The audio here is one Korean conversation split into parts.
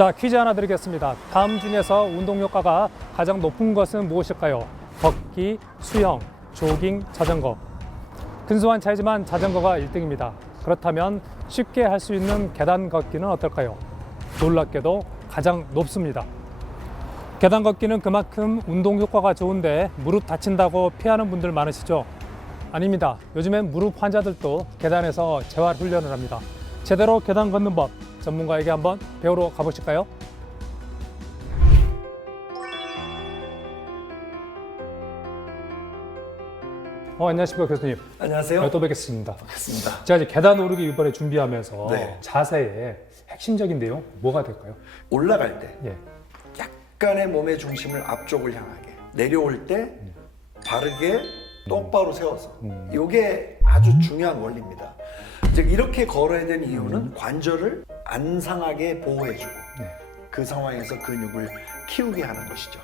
자, 퀴즈 하나 드리겠습니다. 다음 중에서 운동 효과가 가장 높은 것은 무엇일까요? 걷기, 수영, 조깅, 자전거. 근소한 차이지만 자전거가 1등입니다. 그렇다면 쉽게 할 수 있는 계단 걷기는 어떨까요? 놀랍게도 가장 높습니다. 계단 걷기는 그만큼 운동 효과가 좋은데 무릎 다친다고 피하는 분들 많으시죠? 아닙니다. 요즘엔 무릎 환자들도 계단에서 재활 훈련을 합니다. 제대로 계단 걷는 법, 전문가에게 한번 배우러 가보실까요? 안녕하십니까 교수님. 안녕하세요. 또 뵙겠습니다. 반갑습니다. 제가 이제 계단 오르기 이번에 준비하면서 네. 자세의 핵심적인 내용 뭐가 될까요? 올라갈 때 예. 약간의 몸의 중심을 앞쪽을 향하게, 내려올 때 바르게 똑바로 세워서, 이게 아주 중요한 원리입니다. 즉 이렇게 걸어야 되는 이유는 관절을 안 상하게 보호해주고 네. 그 상황에서 근육을 키우게 하는 것이죠.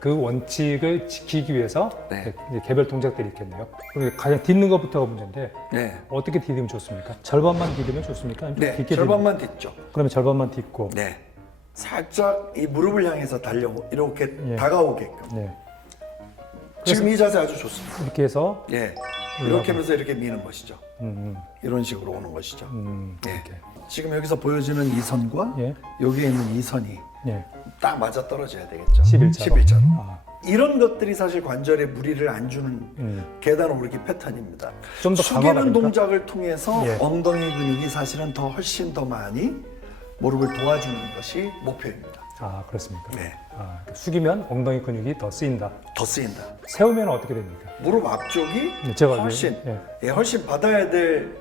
그 원칙을 지키기 위해서 네. 이제 개별 동작들이 있겠네요. 그리고 가장 딛는 것부터가 문제인데 네, 어떻게 디디면 좋습니까? 절반만 디디면 좋습니까? 아니면 네, 깊게 절반만 딛죠. 그러면 절반만 딛고 네, 살짝 이 무릎을 향해서 이렇게 예. 다가오게끔. 네. 지금 이 자세 아주 좋습니다. 이렇게 해서 예, 이렇게 하면서 이렇게 미는 것이죠. 음, 이런 식으로 오는 것이죠. 예. 이렇게. 지금 여기서 보여지는 이 선과 예. 여기에 있는 이 선이 예. 딱 맞아 떨어져야 되겠죠. 11자로. 11자로. 아. 이런 것들이 사실 관절에 무리를 안 주는 계단 오르기 패턴입니다. 좀더 강화가 숙이는 됩니까? 동작을 통해서 예. 엉덩이 근육이 사실은 훨씬 더 많이 무릎을 도와주는 것이 목표입니다. 아, 그렇습니까? 네, 숙이면 엉덩이 근육이 더 쓰인다. 더 쓰인다. 세우면 어떻게 됩니까? 무릎 앞쪽이 네, 제가 훨씬 예. 훨씬 받아야 될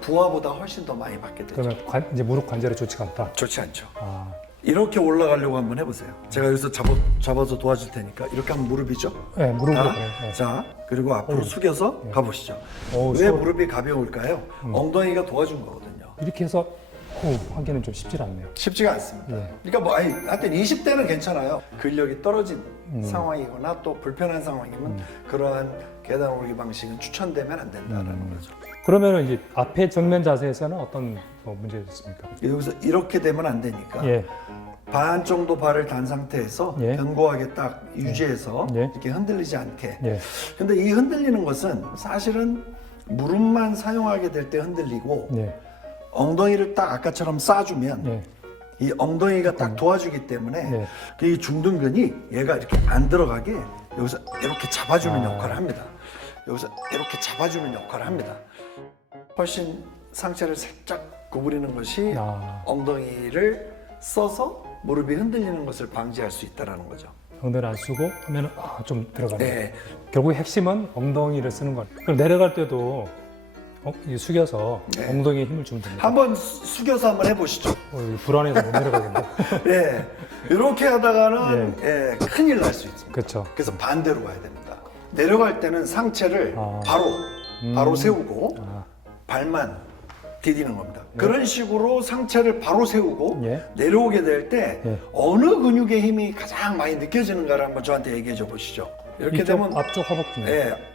부하보다 훨씬 더 많이 받게 되죠. 그러면 이제 무릎 관절에 좋지가 않다. 좋지 않죠. 아, 이렇게 올라가려고 한번 해보세요. 제가 여기서 잡아서 도와줄 테니까 이렇게 하면 무릎이죠. 네, 무릎으로. 자, 네. 자, 그리고 앞으로 숙여서 가보시죠. 오, 왜 무릎이 가벼울까요? 엉덩이가 도와준 거거든요. 이렇게 해서 하기는 좀 쉽지 않네요. 쉽지가 않습니다. 네. 그러니까 하여튼 20대는 괜찮아요. 근력이 떨어진 상황이거나 또 불편한 상황이면 그러한 계단 오르기 방식은 추천되면 안 된다는 거죠. 그러면 이제 앞에 정면 자세에서는 어떤 문제가 있습니까? 여기서 이렇게 되면 안 되니까 예. 반 정도 발을 단 상태에서 예. 견고하게 딱 유지해서 예. 이렇게 흔들리지 않게. 예. 근데 이 흔들리는 것은 사실은 무릎만 사용하게 될 때 흔들리고 예. 엉덩이를 딱 아까처럼 싸주면 예. 이 엉덩이가 딱 도와주기 때문에 네. 이 중둔근이 얘가 이렇게 안 들어가게 여기서 이렇게 잡아주는 역할을 합니다. 여기서 이렇게 잡아주는 역할을 합니다. 훨씬 상체를 살짝 구부리는 것이 엉덩이를 써서 무릎이 흔들리는 것을 방지할 수 있다는 거죠. 엉덩이를 안 쓰고 하면 좀 들어가네. 네. 결국 핵심은 엉덩이를 쓰는 것. 그럼 내려갈 때도 이게 숙여서 네. 엉덩이에 힘을 주면 됩니다. 한번 숙여서 한번 해보시죠. 불안해서 못 내려가겠네. 네. 이렇게 하다가는 큰일 날 수 있습니다. 그렇죠. 그래서 반대로 가야 됩니다. 내려갈 때는 상체를 바로 세우고 발만 디디는 겁니다. 그런 식으로 상체를 바로 세우고 예. 내려오게 될 때 예. 어느 근육의 힘이 가장 많이 느껴지는가를 한번 저한테 얘기해 줘 보시죠. 이렇게 되면 앞쪽 허벅지.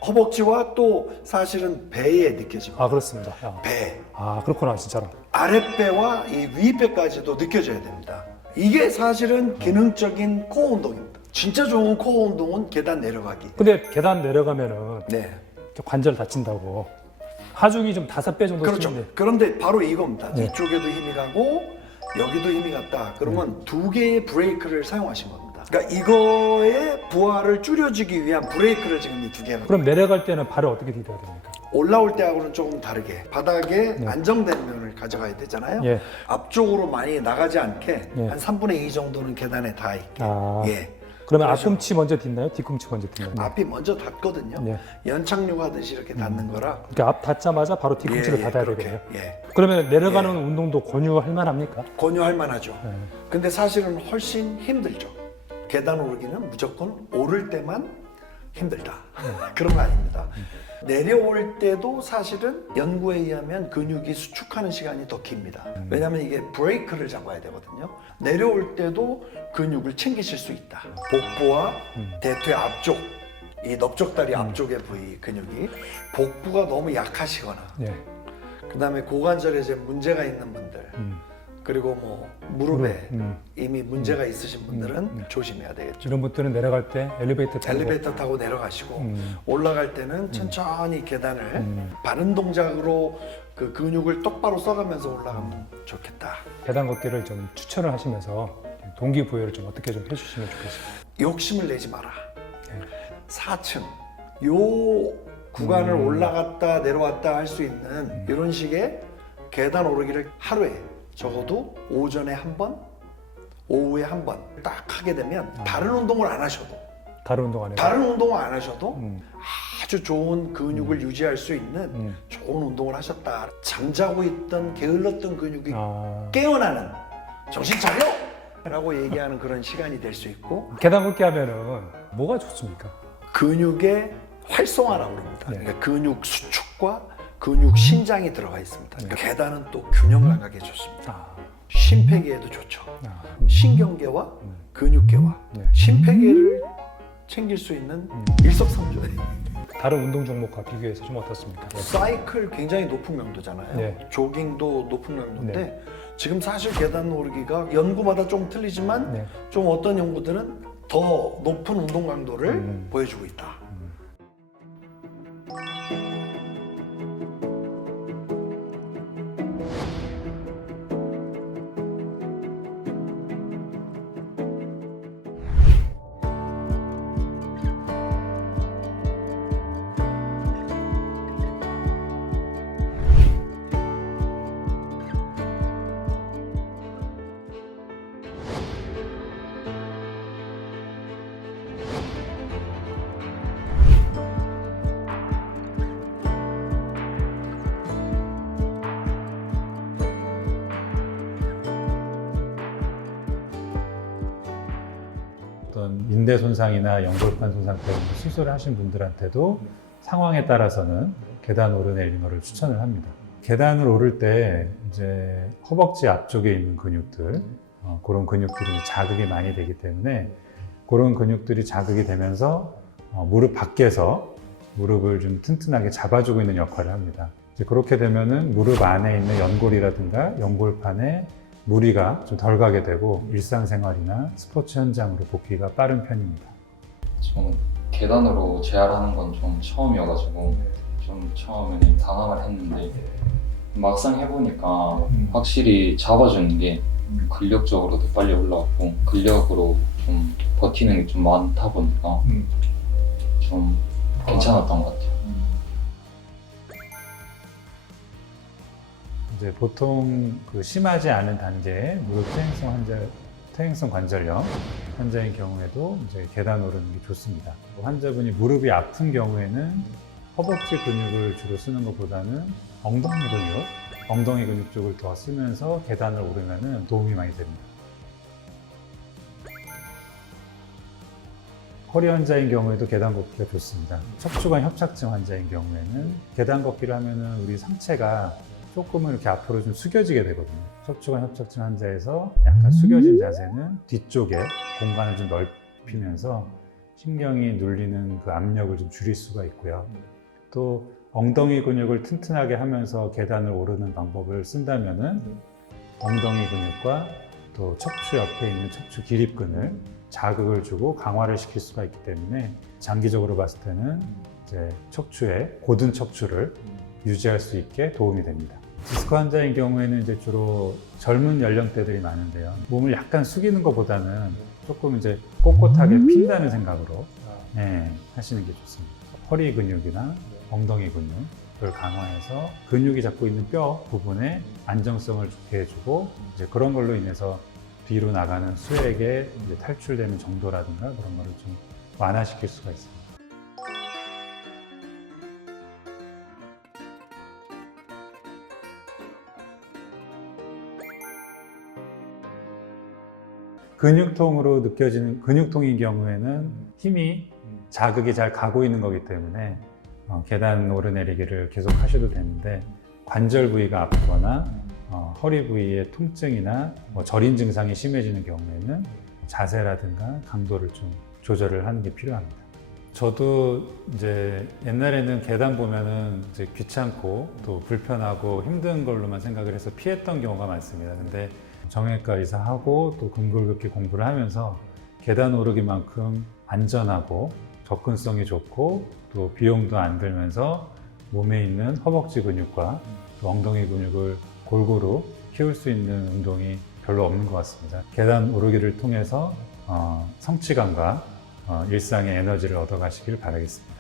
허벅지와 또 사실은 배에 느껴집니다. 그렇습니다. 배, 그렇구나 진짜로. 아랫배와 이 윗배까지도 느껴져야 됩니다. 이게 사실은 기능적인 코어 운동입니다. 진짜 좋은 코어 운동은 계단 내려가기. 근데 계단 내려가면은 네. 관절 다친다고. 하중이 좀 5배 정도 그렇죠. 쓰는데. 그런데 바로 이겁니다. 네. 이쪽에도 힘이 가고 여기도 힘이 갔다. 그러면 두 개의 브레이크를 사용하신 겁니다. 그러니까 이거의 부하를 줄여주기 위한 브레이크를 지금 이 두 개가. 그럼 내려갈 때는 발을 어떻게 디뎌야 됩니까? 올라올 때하고는 조금 다르게 바닥에 안정된 면을 가져가야 되잖아요. 예. 앞쪽으로 많이 나가지 않게 예. 한 3분의 2 정도는 계단에 닿아 있게. 예. 그러면 그래서 앞꿈치 먼저 딛나요? 뒤꿈치 먼저 딛나요? 앞이 먼저 닿거든요. 네. 연착륙 하듯이 이렇게 닿는 거라. 그러니까 앞 닿자마자 바로 뒤꿈치를 닫아야 그렇게. 되겠네요. 예. 그러면 내려가는 운동도 권유할 만합니까? 권유할 만하죠. 근데 사실은 훨씬 힘들죠. 계단 오르기는 무조건 오를 때만 힘들다. 그런 거 아닙니다. 내려올 때도 사실은 연구에 의하면 근육이 수축하는 시간이 더 깁니다. 왜냐하면 이게 브레이크를 잡아야 되거든요. 내려올 때도 근육을 챙기실 수 있다. 복부와 대퇴 앞쪽, 이 넓적다리 앞쪽의 부위 근육이 복부가 너무 약하시거나 예. 그 다음에 고관절에 이제 문제가 있는 분들 그리고 뭐 무릎에 무릎, 이미 문제가 있으신 분들은 조심해야 되겠죠. 이런 분들은 내려갈 때 엘리베이터 타고 엘리베이터 타고 내려가시고 올라갈 때는 천천히 계단을 바른 동작으로 그 근육을 똑바로 써가면서 올라가면 좋겠다. 계단 걷기를 좀 추천을 하시면서 동기부여를 좀 어떻게 좀 해주시면 좋겠어요. 욕심을 내지 마라. 네. 4층 요 구간을 올라갔다 내려왔다 할 수 있는 이런 식의 계단 오르기를 하루에 적어도 오전에 한 번, 오후에 한 번 딱 하게 되면 다른 운동을 안 하셔도 다른 운동 안 해도 다른 운동을 안 하셔도 아주 좋은 근육을 유지할 수 있는 좋은 운동을 하셨다. 잠자고 있던 게을렀던 근육이 깨어나는 정신 차려! 라고 얘기하는 그런 시간이 될 수 있고 계단 걷기 하면은 뭐가 좋습니까? 근육의 활성화라고 합니다. 네. 그러니까 근육 수축과 근육 신장이 들어가 있습니다. 그러니까 계단은 또 균형 감각에 좋습니다. 아, 심폐기에도 좋죠. 신경계와 근육계와 네. 심폐계를 챙길 수 있는 일석삼조예요. 다른 운동 종목과 비교해서 좀 어떻습니까? 사이클 굉장히 높은 명도잖아요. 네. 조깅도 높은 명도인데 네. 지금 사실 계단 오르기가 연구마다 좀 틀리지만 네. 좀 어떤 연구들은 더 높은 운동 강도를 보여주고 있다. 어떤 인대 손상이나 연골판 손상 때문에 수술을 하신 분들한테도 상황에 따라서는 계단 오르내리는 것을 추천을 합니다. 계단을 오를 때 이제 허벅지 앞쪽에 있는 근육들, 그런 근육들이 자극이 많이 되기 때문에 그런 근육들이 자극이 되면서 무릎 밖에서 무릎을 좀 튼튼하게 잡아주고 있는 역할을 합니다. 이제 그렇게 되면은 무릎 안에 있는 연골이라든가 연골판에 무리가 좀 덜 가게 되고 일상생활이나 스포츠 현장으로 복귀가 빠른 편입니다. 저는 계단으로 재활하는 건 좀 처음이어가지고 좀 처음에는 당황을 했는데 막상 해보니까 확실히 잡아주는 게 근력적으로도 빨리 올라왔고 근력으로 좀 버티는 게 좀 많다 보니까 좀 괜찮았던 것 같아요. 이제 보통 그 심하지 않은 단계의 무릎 퇴행성 관절염 환자인 경우에도 이제 계단 오르는 게 좋습니다. 환자분이 무릎이 아픈 경우에는 허벅지 근육을 주로 쓰는 것보다는 엉덩이 근육 쪽을 더 쓰면서 계단을 오르면 도움이 많이 됩니다. 허리 환자인 경우에도 계단 걷기가 좋습니다. 척추관 협착증 환자인 경우에는 계단 걷기를 하면은 우리 상체가 조금은 이렇게 앞으로 좀 숙여지게 되거든요. 척추관 협착증 환자에서 약간 숙여진 자세는 뒤쪽에 공간을 좀 넓히면서 신경이 눌리는 그 압력을 좀 줄일 수가 있고요. 또 엉덩이 근육을 튼튼하게 하면서 계단을 오르는 방법을 쓴다면은 엉덩이 근육과 또 척추 옆에 있는 척추 기립근을 자극을 주고 강화를 시킬 수가 있기 때문에 장기적으로 봤을 때는 이제 척추의 고든 척추를 유지할 수 있게 도움이 됩니다. 디스크 환자인 경우에는 이제 주로 젊은 연령대들이 많은데요. 몸을 약간 숙이는 것보다는 조금 이제 꼿꼿하게 핀다는 생각으로 하시는 게 좋습니다. 허리 근육이나 엉덩이 근육을 강화해서 근육이 잡고 있는 뼈 부분에 안정성을 좋게 해주고 이제 그런 걸로 인해서 뒤로 나가는 수액에 이제 탈출되는 정도라든가 그런 거를 좀 완화시킬 수가 있습니다. 근육통으로 느껴지는 근육통인 경우에는 힘이 자극이 잘 가고 있는 거기 때문에 계단 오르내리기를 계속 하셔도 되는데 관절 부위가 아프거나 허리 부위의 통증이나 저린 증상이 심해지는 경우에는 자세라든가 강도를 좀 조절을 하는 게 필요합니다. 저도 이제 옛날에는 계단 보면은 이제 귀찮고 또 불편하고 힘든 걸로만 생각을 해서 피했던 경우가 많습니다. 근데 정형외과 의사하고 또 근골격계 공부를 하면서 계단 오르기만큼 안전하고 접근성이 좋고 또 비용도 안 들면서 몸에 있는 허벅지 근육과 또 엉덩이 근육을 골고루 키울 수 있는 운동이 별로 없는 것 같습니다. 계단 오르기를 통해서 성취감과 일상의 에너지를 얻어가시길 바라겠습니다.